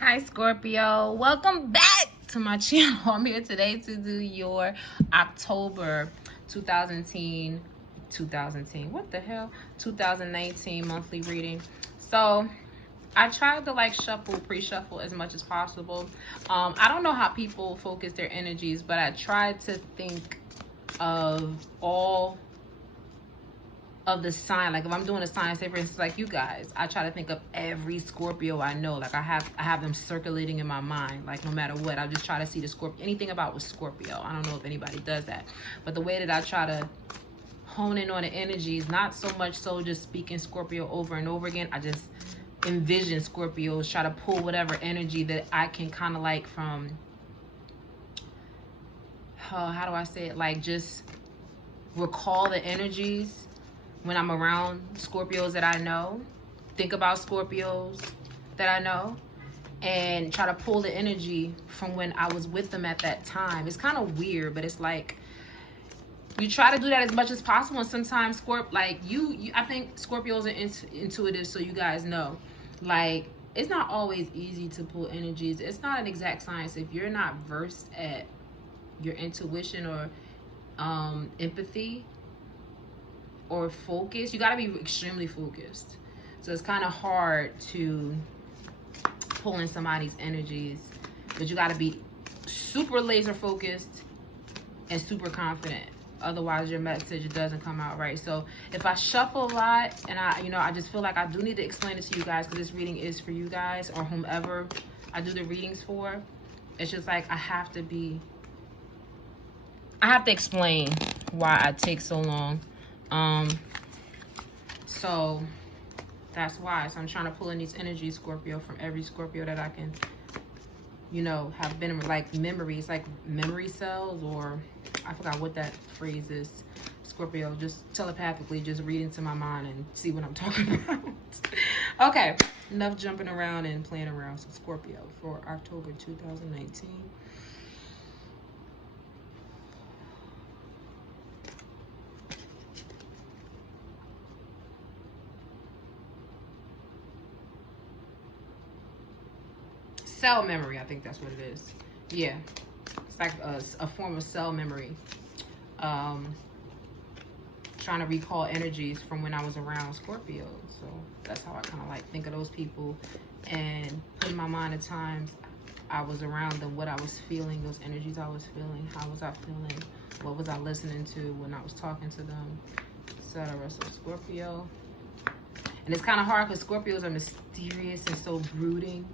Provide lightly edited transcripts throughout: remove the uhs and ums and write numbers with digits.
Hi Scorpio, welcome back to my channel. I'm here today to do your October 2010, what the hell, 2019 monthly reading. So I tried to like pre-shuffle as much as possible. I don't know how people focus their energies, but I tried to think of all of the sign. Like if I'm doing a sign, say for instance like you guys, I try to think of every Scorpio I know. Like I have them circulating in my mind. Like no matter what, I just try to see the Scorpio, anything about with Scorpio. I don't know if anybody does that, but the way that I try to hone in on the energies, not so much so just speaking Scorpio over and over again. I just envision Scorpios, try to pull whatever energy that I can kind of like from how do I say it, like just recall the energies when I'm around Scorpios that I know, think about Scorpios that I know, and try to pull the energy from when I was with them at that time. It's kind of weird, but it's like you try to do that as much as possible. And sometimes like you I think Scorpios are intuitive, so you guys know, like it's not always easy to pull energies. It's not an exact science. If you're not versed at your intuition or empathy or focus, you got to be extremely focused. So it's kind of hard to pull in somebody's energies, but you got to be super laser focused and super confident. Otherwise your message doesn't come out right. So if I shuffle a lot and I just feel like I do need to explain it to you guys, because this reading is for you guys or whomever I do the readings for. It's just like I have to explain why I take so long. So that's why. So I'm trying to pull in these energies, Scorpio, from every Scorpio that I can, have been like memories, like memory cells, or I forgot what that phrase is. Scorpio, just telepathically, just read into my mind and see what I'm talking about. Okay, enough jumping around and playing around. So Scorpio for October 2019. Cell memory, I think that's what it is. Yeah, it's like a form of cell memory. Trying to recall energies from when I was around Scorpio. So that's how I kind of like think of those people and put in my mind at times I was around them, what I was feeling, those energies I was feeling, how was I feeling, what was I listening to when I was talking to them, etc. So Scorpio. And it's kind of hard because Scorpios are mysterious and so brooding.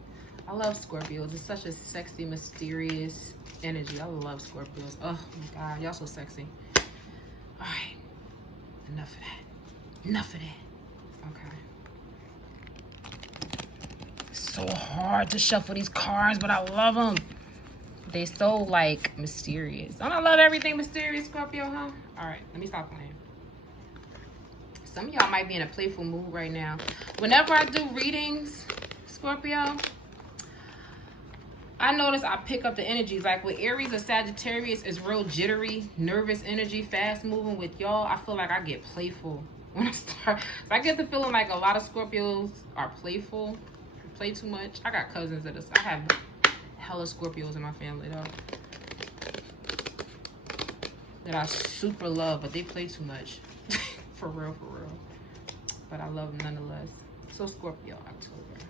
I love Scorpios. It's such a sexy, mysterious energy. I love Scorpios. Oh my God, y'all so sexy. All right, enough of that. Enough of that. Okay. So hard to shuffle these cards, but I love them. They so like mysterious. Don't I love everything mysterious, Scorpio, huh? All right, let me stop playing. Some of y'all might be in a playful mood right now. Whenever I do readings, Scorpio, I notice I pick up the energies. Like with Aries or Sagittarius, it's real jittery, nervous energy, fast moving. With y'all, I feel like I get playful when I start. So I get the feeling like a lot of Scorpios are playful, play too much. I got cousins that I have hella Scorpios in my family though, that I super love, but they play too much. For real. But I love them nonetheless. So Scorpio, October 2019.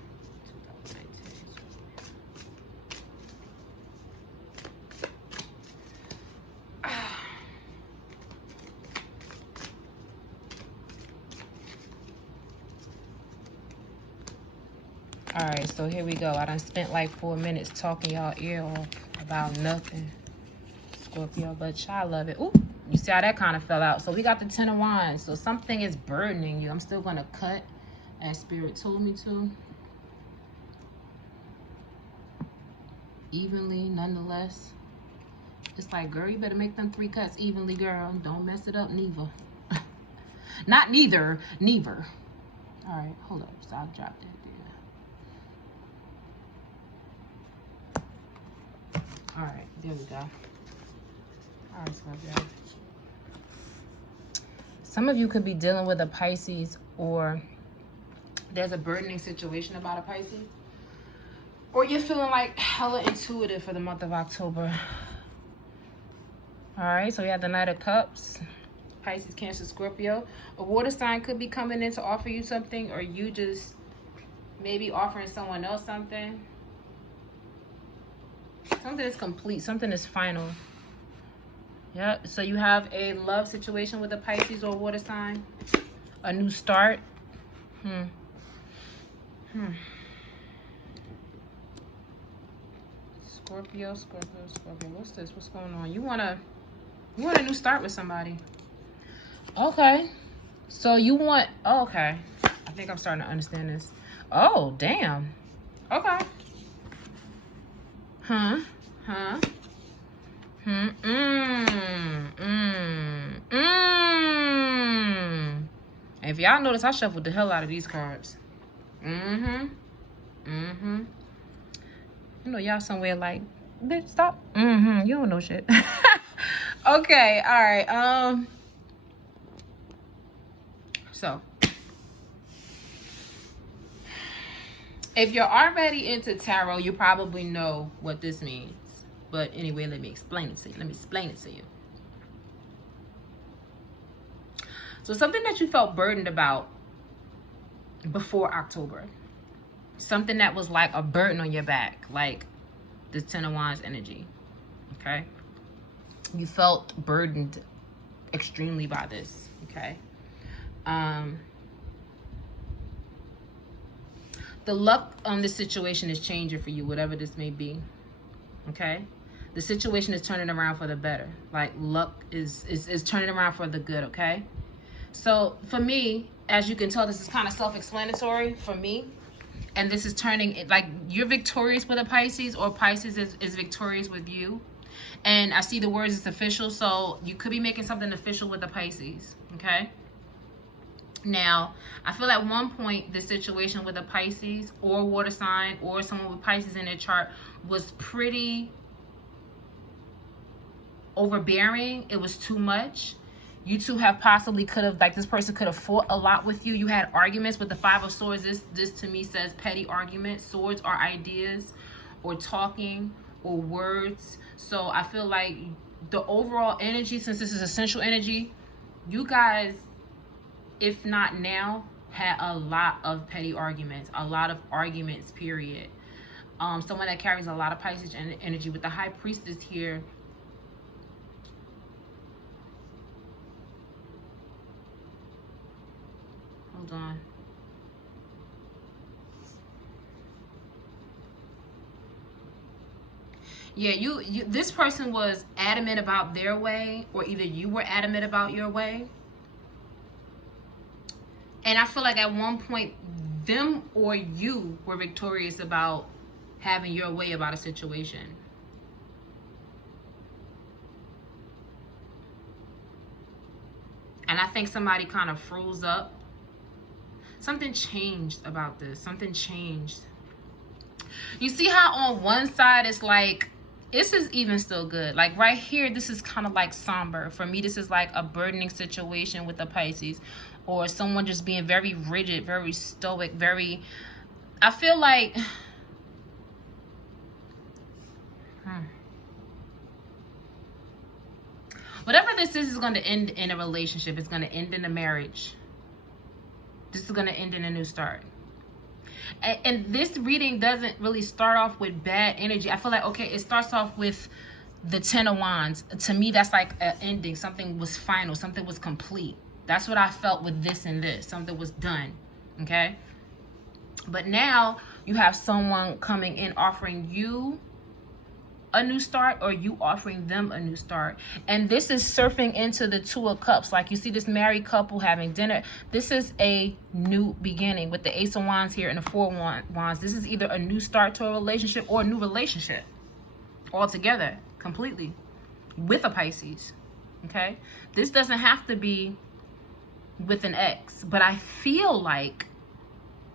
All right, so here we go. I done spent like 4 minutes talking y'all ear off about nothing, Scorpio, but y'all love it. Ooh, you see how that kind of fell out. So we got the 10 of Wands. So something is burdening you. I'm still going to cut as Spirit told me to. Evenly, nonetheless. It's like, girl, you better make them 3 cuts evenly, girl. Don't mess it up, neither. Not neither. All right, hold up. So I'll drop that there. All right, there we go. All right, Scorpio. Some of you could be dealing with a Pisces, or there's a burdening situation about a Pisces. Or Or you're feeling like hella intuitive for the month of October. All right, so we have the Knight of Cups. Pisces, Cancer, Scorpio. A water sign could be coming in to offer you something, or you just maybe offering someone else something. Something is complete. Something is final. Yep. So you have a love situation with a Pisces or a water sign. A new start. Scorpio. What's this? What's going on? You want a new start with somebody. Okay. So you want... Oh, okay. I think I'm starting to understand this. Oh, damn. Okay. If y'all notice, I shuffled the hell out of these cards. You know, y'all somewhere like, bitch, stop. You don't know shit. Okay, all right. So, if you're already into tarot, you probably know what this means. But anyway, let me explain it to you. So something that you felt burdened about before October. Something that was like a burden on your back. Like the Ten of Wands energy. Okay? You felt burdened extremely by this. Okay? The luck on this situation is changing for you, whatever this may be. Okay? The situation is turning around for the better. Like luck is turning around for the good, okay? So for me, as you can tell, this is kind of self-explanatory for me. And this is turning, like you're victorious with a Pisces, or Pisces is victorious with you. And I see the words it's official, so you could be making something official with a Pisces, okay? Now, I feel at one point the situation with a Pisces or water sign or someone with Pisces in their chart was pretty overbearing. It was too much. You two have possibly could have, like this person could have fought a lot with you. You had arguments with the Five of Swords. This to me says petty arguments. Swords are ideas or talking or words. So I feel like the overall energy, since this is essential energy, you guys, if not now, had a lot of petty arguments, a lot of arguments, period. Someone that carries a lot of Pisces energy with the High Priestess here. Hold on. Yeah, you this person was adamant about their way, or either you were adamant about your way. And I feel like at one point, them or you were victorious about having your way about a situation. And I think somebody kind of froze up. Something changed about this. Something changed. You see how on one side it's like, this is even still good. Like right here, this is kind of like somber. For me, this is like a burdening situation with the Pisces. Or someone just being very rigid, very stoic, very... I feel like... Whatever this is going to end in a relationship. It's going to end in a marriage. This is going to end in a new start. And this reading doesn't really start off with bad energy. I feel like, okay, it starts off with the Ten of Wands. To me, that's like an ending. Something was final. Something was complete. That's what I felt with this and this. Something was done. Okay? But now you have someone coming in offering you a new start, or you offering them a new start. And this is surfing into the Two of Cups. Like you see this married couple having dinner. This is a new beginning with the Ace of Wands here and the Four of Wands. This is either a new start to a relationship or a new relationship altogether, completely, with a Pisces. Okay? This doesn't have to be with an ex, but I feel like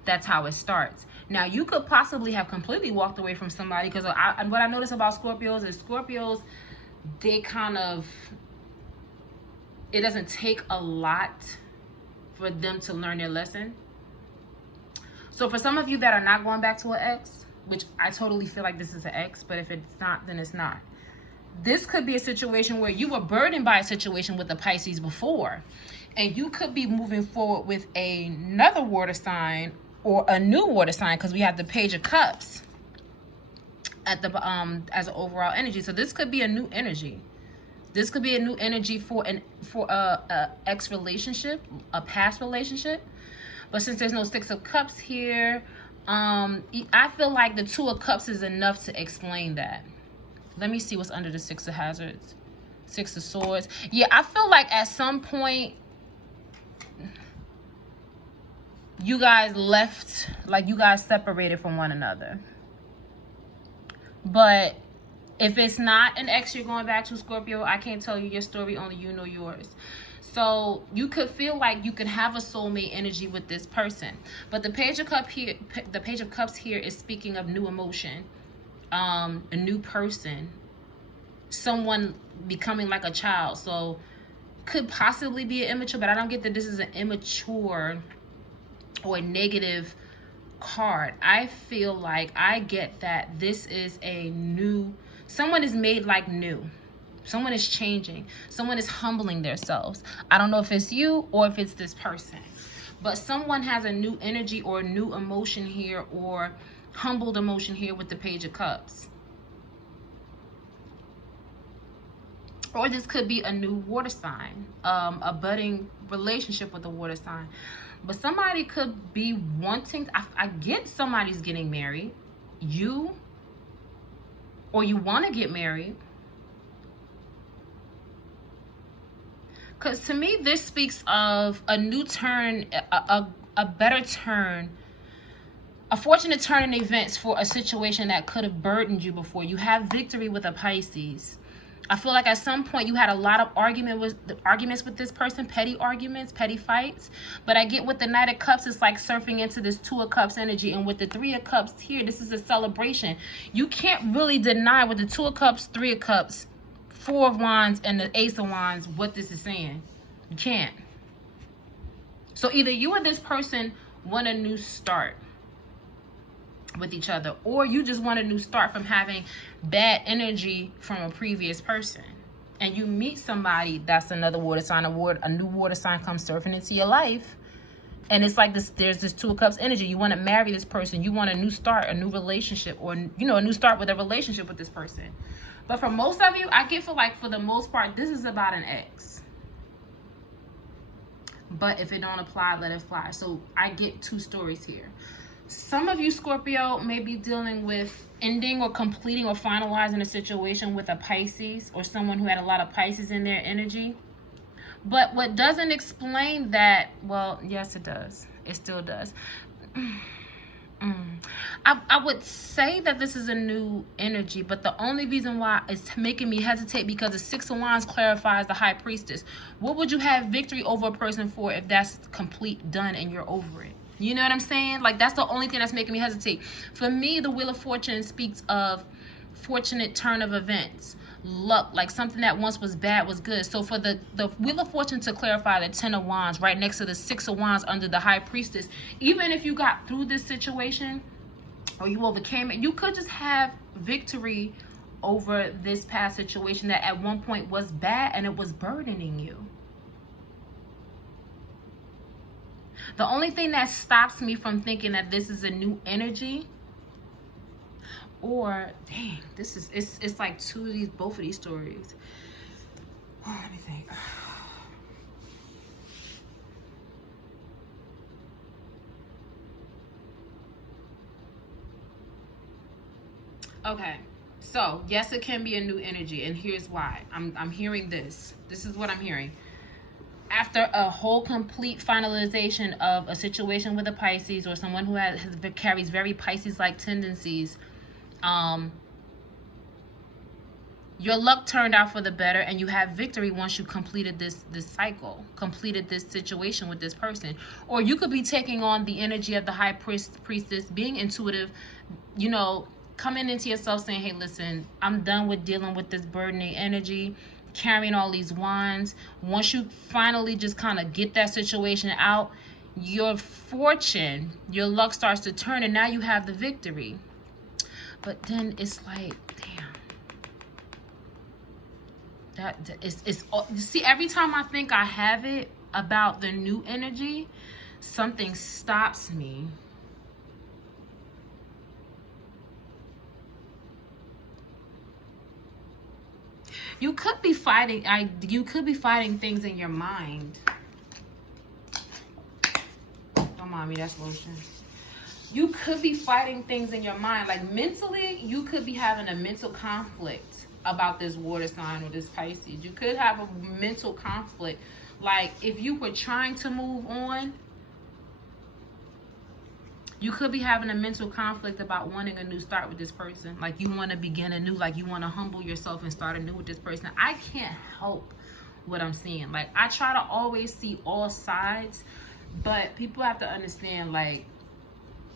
that's how it starts. Now, you could possibly have completely walked away from somebody, because what I notice about Scorpios is Scorpios, they kind of, it doesn't take a lot for them to learn their lesson. So for some of you that are not going back to an ex, which I totally feel like this is an ex, but if it's not, then it's not. This could be a situation where you were burdened by a situation with the Pisces before, and you could be moving forward with another water sign or a new water sign, because we have the Page of Cups at the as an overall energy. So this could be a new energy. This could be a new energy for a ex relationship, a past relationship. But since there's no Six of Cups here, I feel like the Two of Cups is enough to explain that. Let me see what's under the Six of Hazards. Six of Swords. Yeah, I feel like at some point you guys left, like you guys separated from one another. But if it's not an ex you're going back to, Scorpio, I can't tell you your story, only you know yours. So you could feel like you could have a soulmate energy with this person. But the Page of Cups here is speaking of new emotion, a new person, someone becoming like a child. So could possibly be an immature, but I don't get that this is an immature or a negative card. I feel like I get that this is a new, someone is made like new. Someone is changing. Someone is humbling themselves. I don't know if it's you or if it's this person, but someone has a new energy or a new emotion here, or humbled emotion here with the Page of Cups. Or this could be a new water sign, a budding relationship with a water sign. But somebody could be wanting, I get somebody's getting married. You, or you want to get married. Because to me, this speaks of a new turn, a better turn, a fortunate turn in events for a situation that could have burdened you before. You have victory with a Pisces. I feel like at some point you had a lot of arguments with this person, petty arguments, petty fights. But I get with the Knight of Cups, it's like surfing into this Two of Cups energy. And with the Three of Cups here, this is a celebration. You can't really deny with the Two of Cups, Three of Cups, Four of Wands, and the Ace of Wands what this is saying. You can't. So either you or this person want a new start with each other, or you just want a new start from having bad energy from a previous person, and you meet somebody that's another water sign. A new water sign comes surfing into your life, and it's like this, there's this Two of Cups energy. You want to marry this person, you want a new start, a new relationship, or a new start with a relationship with this person. But for most of you, I get for the most part, this is about an ex. But if it don't apply, let it fly. So I get two stories here. Some of you, Scorpio, may be dealing with ending or completing or finalizing a situation with a Pisces, or someone who had a lot of Pisces in their energy. But what doesn't explain that, well, yes, it does. It still does. I would say that this is a new energy, but the only reason why it's making me hesitate because the Six of Wands clarifies the High Priestess. What would you have victory over a person for if that's complete, done, and you're over it? You know what I'm saying? Like, that's the only thing that's making me hesitate. For me, the Wheel of Fortune speaks of fortunate turn of events, luck, like something that once was bad was good. So for the Wheel of Fortune to clarify the Ten of Wands right next to the Six of Wands under the High Priestess, even if you got through this situation or you overcame it, you could just have victory over this past situation that at one point was bad and it was burdening you. The only thing that stops me from thinking that this is a new energy, or dang, this is it's like both of these stories. Oh, let me think. Okay, so yes, it can be a new energy, and here's why. I'm hearing this. This is what I'm hearing. After a whole complete finalization of a situation with a Pisces, or someone who carries very Pisces-like tendencies, your luck turned out for the better, and you have victory once you completed this cycle, completed this situation with this person. Or you could be taking on the energy of the High Priestess, being intuitive, coming into yourself saying, hey, listen, I'm done with dealing with this burdening energy, carrying all these wands. Once you finally just kind of get that situation out, your fortune, your luck starts to turn, and now you have the victory. But then it's like, damn. It's see, every time I think I have it about the new energy, something stops me. You could be fighting. You could be fighting things in your mind. Don't mind me. That's lotion. You could be fighting things in your mind, like mentally. You could be having a mental conflict about this water sign or this Pisces. You could have a mental conflict, like if you were trying to move on. You could be having a mental conflict about wanting a new start with this person. Like you want to begin anew, like you want to humble yourself and start anew with this person. I can't help what I'm seeing. Like I try to always see all sides, but people have to understand, like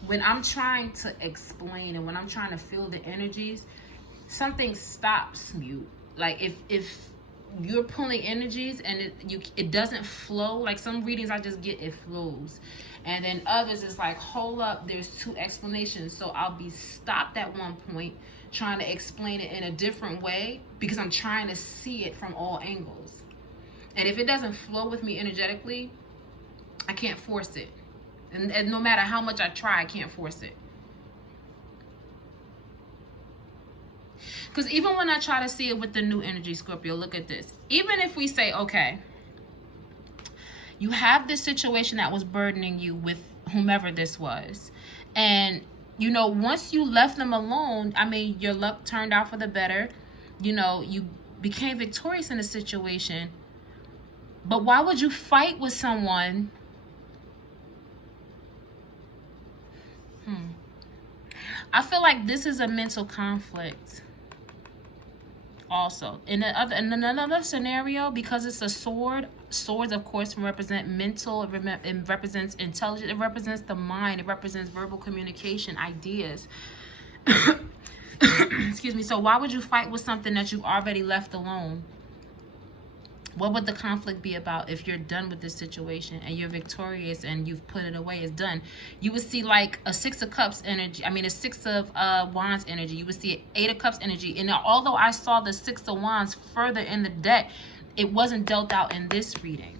when I'm trying to explain and when I'm trying to feel the energies, something stops you. Like if you're pulling energies and it doesn't flow, like some readings I just get it flows, and then others it's like, hold up, there's two explanations. So I'll be stopped at one point trying to explain it in a different way because I'm trying to see it from all angles. And if it doesn't flow with me energetically, I can't force it. And no matter how much I try, I can't force it. Because even when I try to see it with the new energy, Scorpio, look at this. Even if we say, okay, you have this situation that was burdening you with whomever this was. And, you know, once you left them alone, I mean, your luck turned out for the better. You know, you became victorious in the situation. But why would you fight with someone? I feel like this is a mental conflict. Also, in another scenario, because it's a sword, swords of course represent mental, it represents intelligence, it represents the mind, it represents verbal communication, ideas. Excuse me. So why would you fight with something that you've already left alone? What would the conflict be about if you're done with this situation and you're victorious and you've put it away? It's done. You would see like a Six of Cups energy. I mean, a Six of Wands energy. You would see an Eight of Cups energy. And although I saw the Six of Wands further in the deck, it wasn't dealt out in this reading.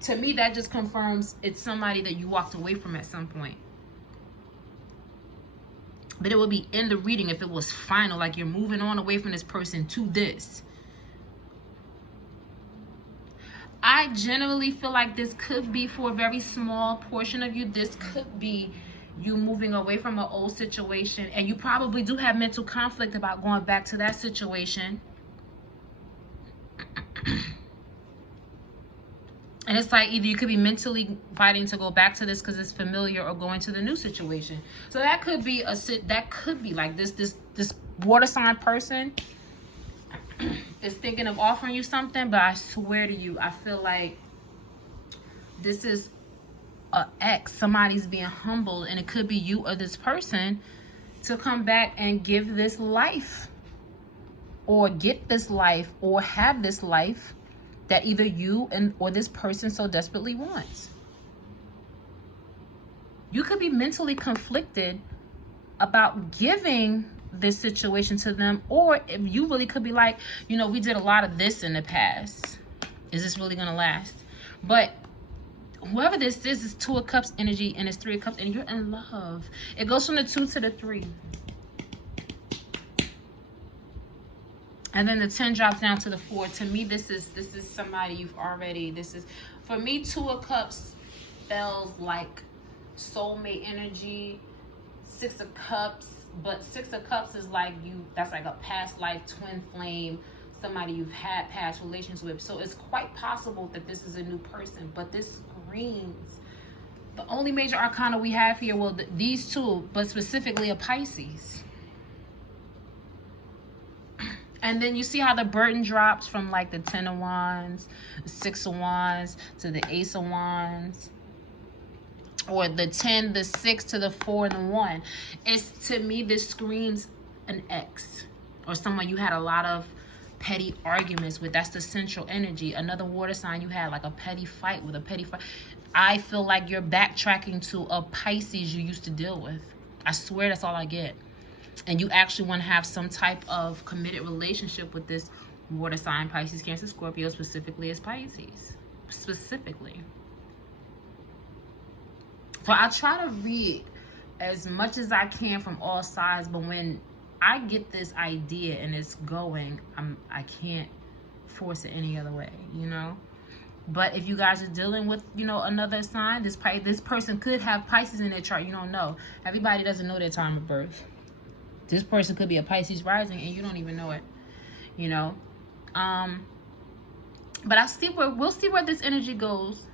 To me, that just confirms it's somebody that you walked away from at some point. But it would be in the reading if it was final, like you're moving on away from this person to this. I generally feel like this could be for a very small portion of you. This could be you moving away from an old situation, and you probably do have mental conflict about going back to that situation. And it's like either you could be mentally fighting to go back to this because it's familiar, or going to the new situation. So that could be like this water sign person is thinking of offering you something, but I swear to you, I feel like this is a ex. Somebody's being humbled, and it could be you or this person to come back and give this life, or get this life, or have this life that either you or this person so desperately wants. You could be mentally conflicted about giving this situation to them, or if you really could be like, you know, we did a lot of this in the past. Is this really gonna last? But whoever this is Two of Cups energy, and it's Three of Cups, and you're in love. It goes from the 2 to the 3. And then the 10 drops down to the 4. To me, this is somebody you've already, for me, 2 of Cups spells like soulmate energy. 6 of Cups, but 6 of Cups is like that's like a past life twin flame, somebody you've had past relations with. So it's quite possible that this is a new person, but this screams, the only major arcana we have here, well, these two, but specifically a Pisces. And then you see how the burden drops from like the 10 of Wands, the 6 of Wands, to the Ace of Wands, or the 10, the 6 to the 4 and the 1. It's, to me, this screams an ex, or someone you had a lot of petty arguments with. That's the central energy. Another water sign you had like a petty fight with, I feel like you're backtracking to a Pisces you used to deal with. I swear that's all I get. and you actually want to have some type of committed relationship with this water sign, Pisces, Cancer, Scorpio, specifically as Pisces. Specifically. So I try to read as much as I can from all sides, but when I get this idea and it's going, I can't force it any other way, you know. But if you guys are dealing with, you know, another sign, this person could have Pisces in their chart. You don't know. Everybody doesn't know their time of birth. This person could be a Pisces rising and you don't even know it, you know. But we'll see where this energy goes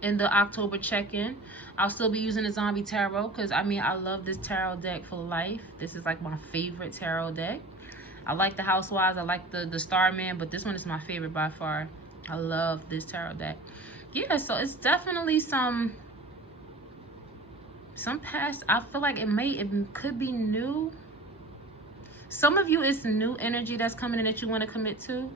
in the October check-in. I'll still be using the Zombie Tarot because, I mean, I love this tarot deck for life. This is like my favorite tarot deck. I like the Housewives. I like the Starman, but this one is my favorite by far. I love this tarot deck. Yeah, so it's definitely some past. I feel like it could be new. Some of you, it's new energy that's coming in that you want to commit to.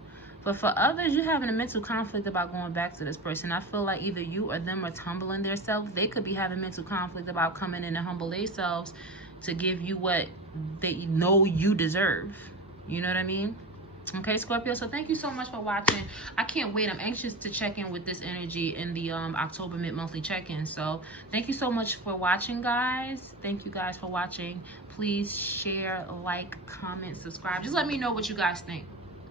But for others, you're having a mental conflict about going back to this person. I feel like either you or them are tumbling themselves. They could be having mental conflict about coming in and humble themselves to give you what they know you deserve. You know what I mean? Okay, Scorpio, so thank you so much for watching. I can't wait. I'm anxious to check in with this energy in the October mid-monthly check-in. So thank you so much for watching, guys. Thank you guys for watching. Please share, like, comment, subscribe. Just let me know what you guys think.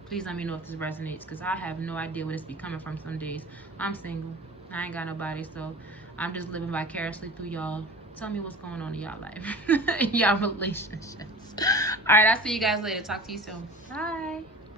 Please let me know if this resonates, because I have no idea where this be coming from some days. I'm single. I ain't got nobody, so I'm just living vicariously through y'all. Tell me what's going on in y'all life, y'all relationships. All right, I'll see you guys later. Talk to you soon. Bye.